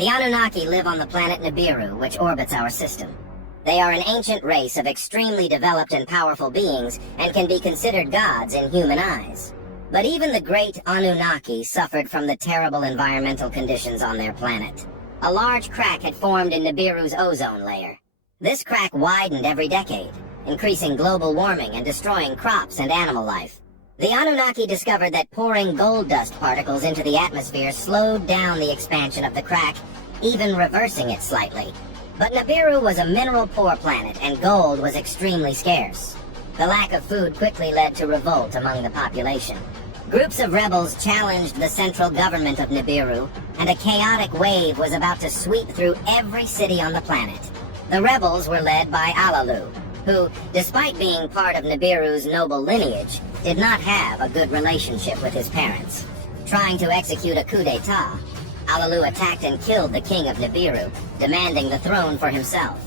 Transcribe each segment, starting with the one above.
The Anunnaki live on the planet Nibiru, which orbits our system. They are an ancient race of extremely developed and powerful beings and can be considered gods in human eyes. But even the great Anunnaki suffered from the terrible environmental conditions on their planet. A large crack had formed in Nibiru's ozone layer. This crack widened every decade, increasing global warming and destroying crops and animal life. The Anunnaki discovered that pouring gold dust particles into the atmosphere slowed down the expansion of the crack, even reversing it slightly. But Nibiru was a mineral-poor planet, and gold was extremely scarce. The lack of food quickly led to revolt among the population. Groups of rebels challenged the central government of Nibiru, and a chaotic wave was about to sweep through every city on the planet. The rebels were led by Alalu, who, despite being part of Nibiru's noble lineage, did not have a good relationship with his parents. Trying to execute a coup d'etat, Alalu attacked and killed the king of Nibiru, demanding the throne for himself.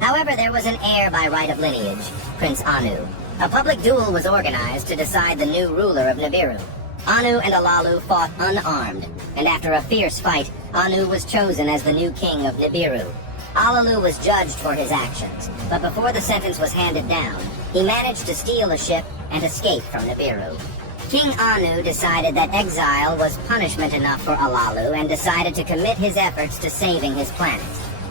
However, there was an heir by right of lineage, Prince Anu. A public duel was organized to decide the new ruler of Nibiru. Anu and Alalu fought unarmed, and after a fierce fight, Anu was chosen as the new king of Nibiru. Alalu was judged for his actions, but before the sentence was handed down, he managed to steal a ship and escape from Nibiru. King Anu decided that exile was punishment enough for Alalu and decided to commit his efforts to saving his planet.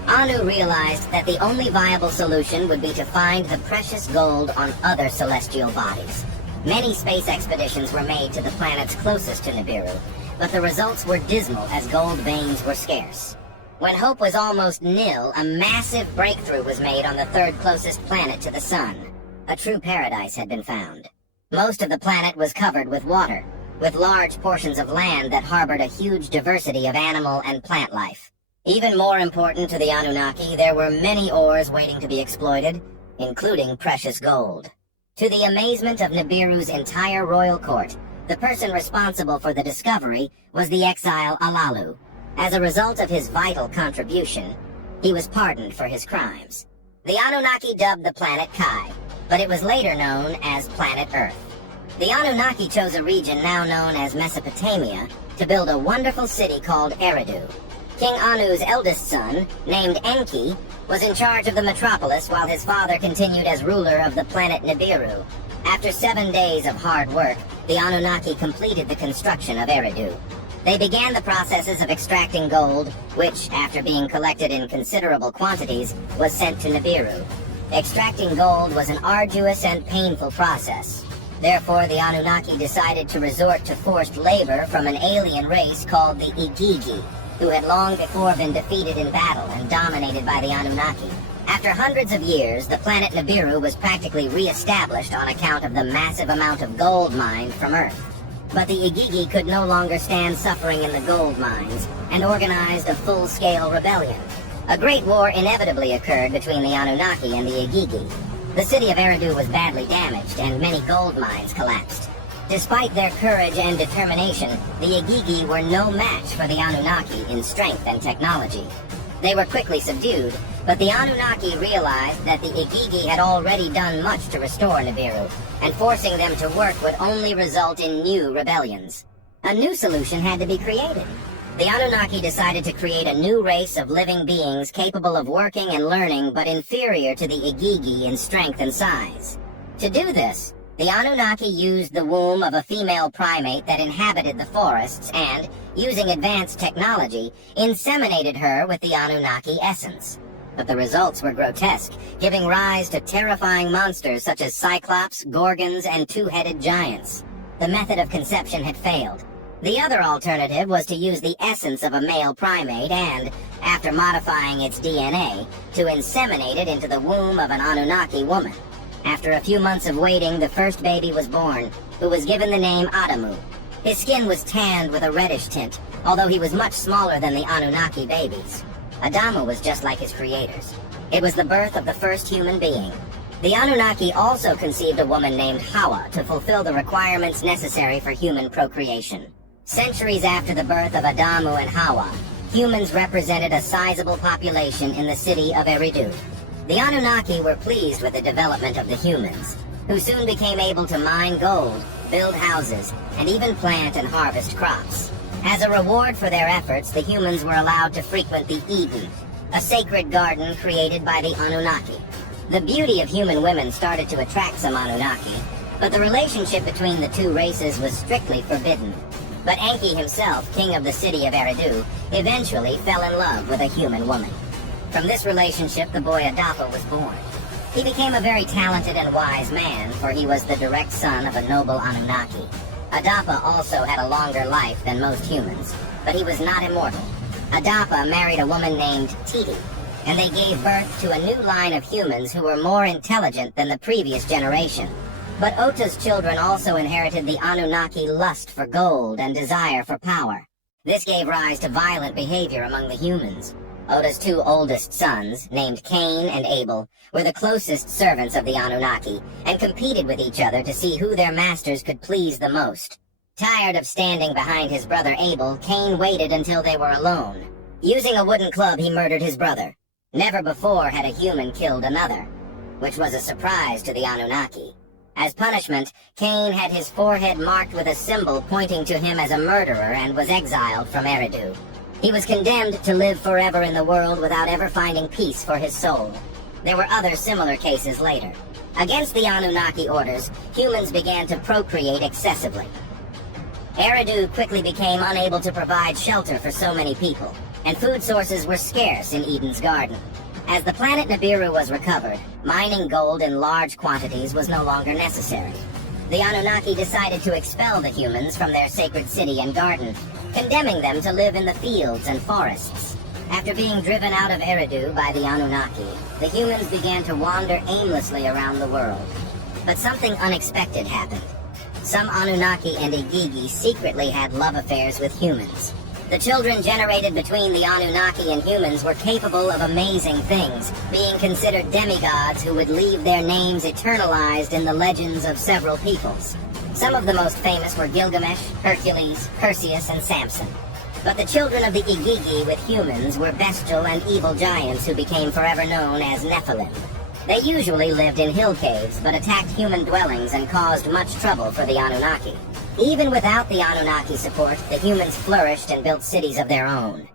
Anu realized that the only viable solution would be to find the precious gold on other celestial bodies. Many space expeditions were made to the planets closest to Nibiru, but the results were dismal as gold veins were scarce. When hope was almost nil, a massive breakthrough was made on the third closest planet to the sun. A true paradise had been found. Most of the planet was covered with water, with large portions of land that harbored a huge diversity of animal and plant life. Even more important to the Anunnaki, there were many ores waiting to be exploited, including precious gold. To the amazement of Nibiru's entire royal court, the person responsible for the discovery was the exile Alalu. As a result of his vital contribution, he was pardoned for his crimes. The Anunnaki dubbed the planet Kai, but it was later known as planet Earth. The Anunnaki chose a region now known as Mesopotamia to build a wonderful city called Eridu. King Anu's eldest son, named Enki, was in charge of the metropolis while his father continued as ruler of the planet Nibiru. After 7 days of hard work, the Anunnaki completed the construction of Eridu. They began the processes of extracting gold, which, after being collected in considerable quantities, was sent to Nibiru. Extracting gold was an arduous and painful process. Therefore, the Anunnaki decided to resort to forced labor from an alien race called the Igigi, who had long before been defeated in battle and dominated by the Anunnaki. After hundreds of years, the planet Nibiru was practically re-established on account of the massive amount of gold mined from Earth. But the Igigi could no longer stand suffering in the gold mines and organized a full-scale rebellion. A great war inevitably occurred between the Anunnaki and the Igigi. The city of Eridu was badly damaged and many gold mines collapsed. Despite their courage and determination, the Igigi were no match for the Anunnaki in strength and technology. They were quickly subdued, but the Anunnaki realized that the Igigi had already done much to restore Nibiru, and forcing them to work would only result in new rebellions. A new solution had to be created. The Anunnaki decided to create a new race of living beings capable of working and learning but inferior to the Igigi in strength and size. To do this, the Anunnaki used the womb of a female primate that inhabited the forests and, using advanced technology, inseminated her with the Anunnaki essence. But the results were grotesque, giving rise to terrifying monsters such as Cyclops, Gorgons, and two-headed giants. The method of conception had failed. The other alternative was to use the essence of a male primate and, after modifying its DNA, to inseminate it into the womb of an Anunnaki woman. After a few months of waiting, the first baby was born, who was given the name Adamu. His skin was tanned with a reddish tint, although he was much smaller than the Anunnaki babies. Adamu was just like his creators. It was the birth of the first human being. The Anunnaki also conceived a woman named Hawa to fulfill the requirements necessary for human procreation. Centuries after the birth of Adamu and Hawa, humans represented a sizable population in the city of Eridu. The Anunnaki were pleased with the development of the humans, who soon became able to mine gold, build houses, and even plant and harvest crops. As a reward for their efforts, the humans were allowed to frequent the Eden, a sacred garden created by the Anunnaki. The beauty of human women started to attract some Anunnaki, but the relationship between the two races was strictly forbidden. But Enki himself, king of the city of Eridu, eventually fell in love with a human woman. From this relationship, the boy Adapa was born. He became a very talented and wise man, for he was the direct son of a noble Anunnaki. Adapa also had a longer life than most humans, but he was not immortal. Adapa married a woman named Titi, and they gave birth to a new line of humans who were more intelligent than the previous generation. But Ota's children also inherited the Anunnaki lust for gold and desire for power. This gave rise to violent behavior among the humans. Ota's two oldest sons, named Cain and Abel, were the closest servants of the Anunnaki, and competed with each other to see who their masters could please the most. Tired of standing behind his brother Abel, Cain waited until they were alone. Using a wooden club, he murdered his brother. Never before had a human killed another, which was a surprise to the Anunnaki. As punishment, Cain had his forehead marked with a symbol pointing to him as a murderer and was exiled from Eridu. He was condemned to live forever in the world without ever finding peace for his soul. There were other similar cases later. Against the Anunnaki orders, humans began to procreate excessively. Eridu quickly became unable to provide shelter for so many people, and food sources were scarce in Eden's garden. As the planet Nibiru was recovered, mining gold in large quantities was no longer necessary. The Anunnaki decided to expel the humans from their sacred city and garden, condemning them to live in the fields and forests. After being driven out of Eridu by the Anunnaki, the humans began to wander aimlessly around the world. But something unexpected happened. Some Anunnaki and Igigi secretly had love affairs with humans. The children generated between the Anunnaki and humans were capable of amazing things, being considered demigods who would leave their names eternalized in the legends of several peoples. Some of the most famous were Gilgamesh, Hercules, Perseus, and Samson. But the children of the Igigi with humans were bestial and evil giants who became forever known as Nephilim. They usually lived in hill caves, but attacked human dwellings and caused much trouble for the Anunnaki. Even without the Anunnaki support, the humans flourished and built cities of their own.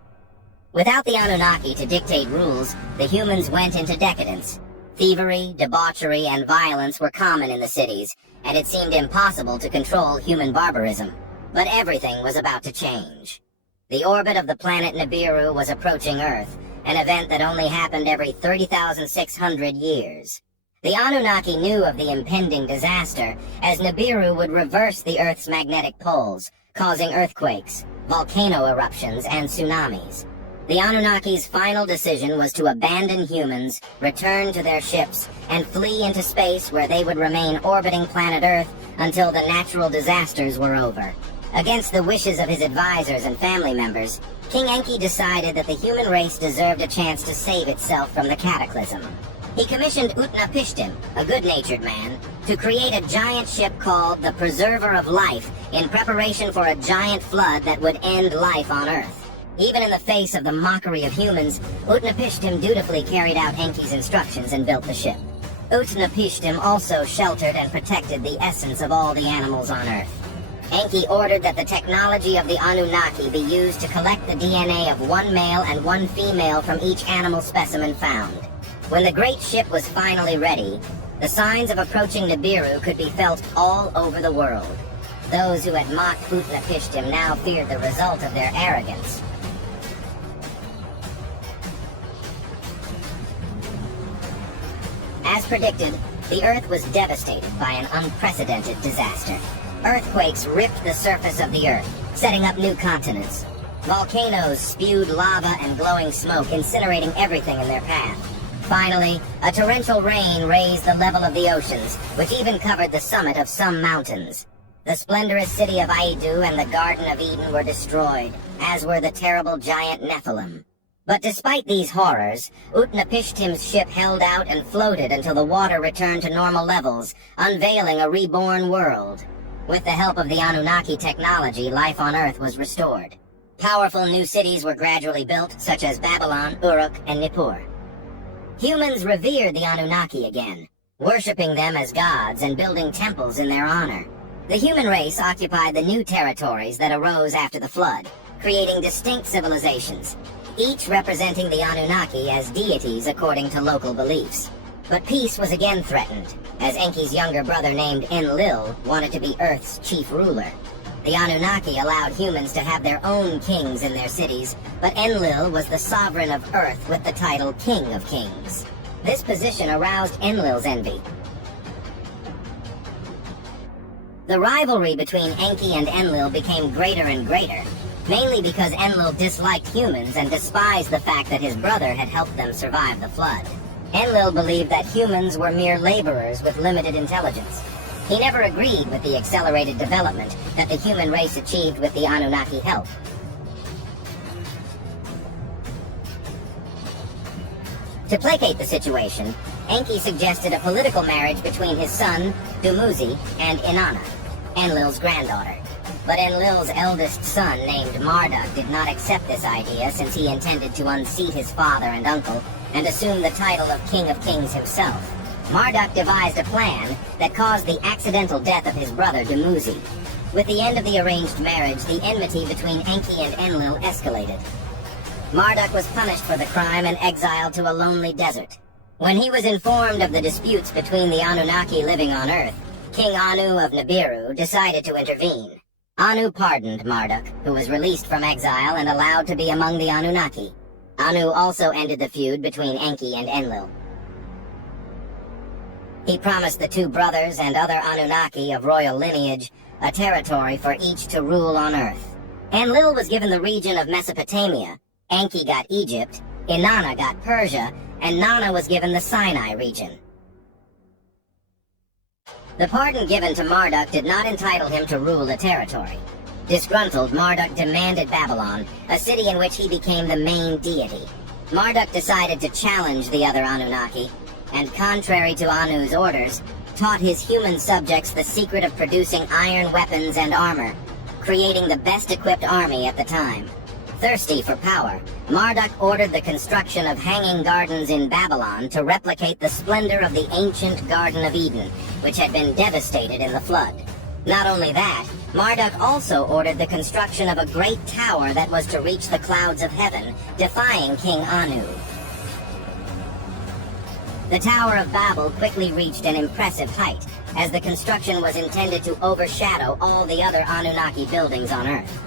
Without the Anunnaki to dictate rules, the humans went into decadence. Thievery, debauchery, and violence were common in the cities, and it seemed impossible to control human barbarism. But everything was about to change. The orbit of the planet Nibiru was approaching Earth, an event that only happened every 30,600 years. The Anunnaki knew of the impending disaster, as Nibiru would reverse the Earth's magnetic poles, causing earthquakes, volcano eruptions, and tsunamis. The Anunnaki's final decision was to abandon humans, return to their ships, and flee into space where they would remain orbiting planet Earth until the natural disasters were over. Against the wishes of his advisors and family members, King Enki decided that the human race deserved a chance to save itself from the cataclysm. He commissioned Utnapishtim, a good-natured man, to create a giant ship called the Preserver of Life in preparation for a giant flood that would end life on Earth. Even in the face of the mockery of humans, Utnapishtim dutifully carried out Enki's instructions and built the ship. Utnapishtim also sheltered and protected the essence of all the animals on Earth. Enki ordered that the technology of the Anunnaki be used to collect the DNA of one male and one female from each animal specimen found. When the great ship was finally ready, the signs of approaching Nibiru could be felt all over the world. Those who had mocked Utnapishtim now feared the result of their arrogance. As predicted, the Earth was devastated by an unprecedented disaster. Earthquakes ripped the surface of the Earth, setting up new continents. Volcanoes spewed lava and glowing smoke, incinerating everything in their path. Finally, a torrential rain raised the level of the oceans, which even covered the summit of some mountains. The splendorous city of Aidu and the Garden of Eden were destroyed, as were the terrible giant Nephilim. But despite these horrors, Utnapishtim's ship held out and floated until the water returned to normal levels, unveiling a reborn world. With the help of the Anunnaki technology, life on Earth was restored. Powerful new cities were gradually built, such as Babylon, Uruk, and Nippur. Humans revered the Anunnaki again, worshipping them as gods and building temples in their honor. The human race occupied the new territories that arose after the flood, creating distinct civilizations, each representing the Anunnaki as deities according to local beliefs. But peace was again threatened, as Enki's younger brother named Enlil wanted to be Earth's chief ruler. The Anunnaki allowed humans to have their own kings in their cities, but Enlil was the sovereign of Earth with the title King of Kings. This position aroused Enlil's envy. The rivalry between Enki and Enlil became greater and greater, mainly because Enlil disliked humans and despised the fact that his brother had helped them survive the flood. Enlil believed that humans were mere laborers with limited intelligence. He never agreed with the accelerated development that the human race achieved with the Anunnaki help. To placate the situation, Enki suggested a political marriage between his son, Dumuzi, and Inanna, Enlil's granddaughter. But Enlil's eldest son, named Marduk, did not accept this idea since he intended to unseat his father and uncle and assume the title of King of Kings himself. Marduk devised a plan that caused the accidental death of his brother Dumuzi. With the end of the arranged marriage, the enmity between Enki and Enlil escalated. Marduk was punished for the crime and exiled to a lonely desert. When he was informed of the disputes between the Anunnaki living on Earth, King Anu of Nibiru decided to intervene. Anu pardoned Marduk, who was released from exile and allowed to be among the Anunnaki. Anu also ended the feud between Enki and Enlil. He promised the two brothers and other Anunnaki of royal lineage a territory for each to rule on Earth. Enlil was given the region of Mesopotamia, Enki got Egypt, Inanna got Persia, and Nana was given the Sinai region. The pardon given to Marduk did not entitle him to rule the territory. Disgruntled, Marduk demanded Babylon, a city in which he became the main deity. Marduk decided to challenge the other Anunnaki, and contrary to Anu's orders, taught his human subjects the secret of producing iron weapons and armor, creating the best-equipped army at the time. Thirsty for power, Marduk ordered the construction of hanging gardens in Babylon to replicate the splendor of the ancient Garden of Eden, which had been devastated in the flood. Not only that, Marduk also ordered the construction of a great tower that was to reach the clouds of heaven, defying King Anu. The Tower of Babel quickly reached an impressive height, as the construction was intended to overshadow all the other Anunnaki buildings on Earth.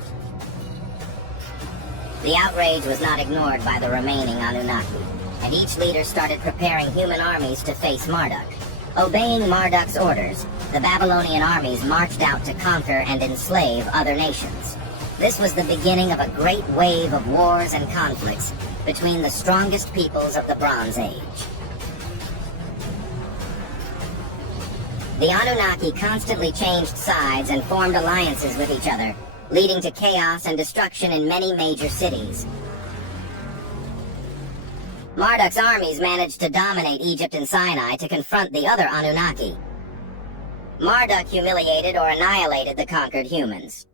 The outrage was not ignored by the remaining Anunnaki, and each leader started preparing human armies to face Marduk. Obeying Marduk's orders, the Babylonian armies marched out to conquer and enslave other nations. This was the beginning of a great wave of wars and conflicts between the strongest peoples of the Bronze Age. The Anunnaki constantly changed sides and formed alliances with each other, leading to chaos and destruction in many major cities. Marduk's armies managed to dominate Egypt and Sinai to confront the other Anunnaki. Marduk humiliated or annihilated the conquered humans.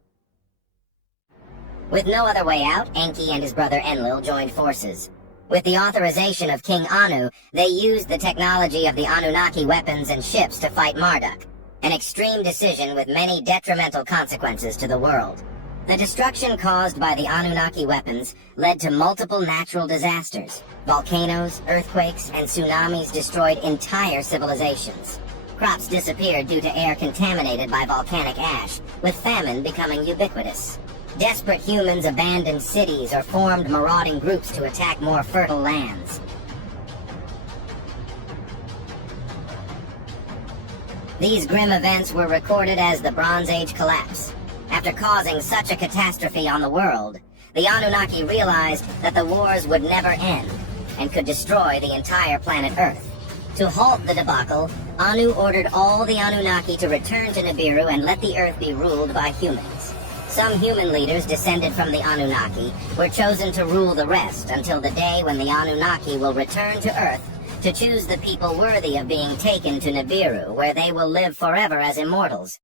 With no other way out, Enki and his brother Enlil joined forces. With the authorization of King Anu, they used the technology of the Anunnaki weapons and ships to fight Marduk, an extreme decision with many detrimental consequences to the world. The destruction caused by the Anunnaki weapons led to multiple natural disasters. Volcanoes, earthquakes, and tsunamis destroyed entire civilizations. Crops disappeared due to air contaminated by volcanic ash, with famine becoming ubiquitous. Desperate humans abandoned cities or formed marauding groups to attack more fertile lands. These grim events were recorded as the Bronze Age collapse. After causing such a catastrophe on the world, the Anunnaki realized that the wars would never end and could destroy the entire planet Earth. To halt the debacle, Anu ordered all the Anunnaki to return to Nibiru and let the Earth be ruled by humans. Some human leaders descended from the Anunnaki were chosen to rule the rest until the day when the Anunnaki will return to Earth to choose the people worthy of being taken to Nibiru, where they will live forever as immortals.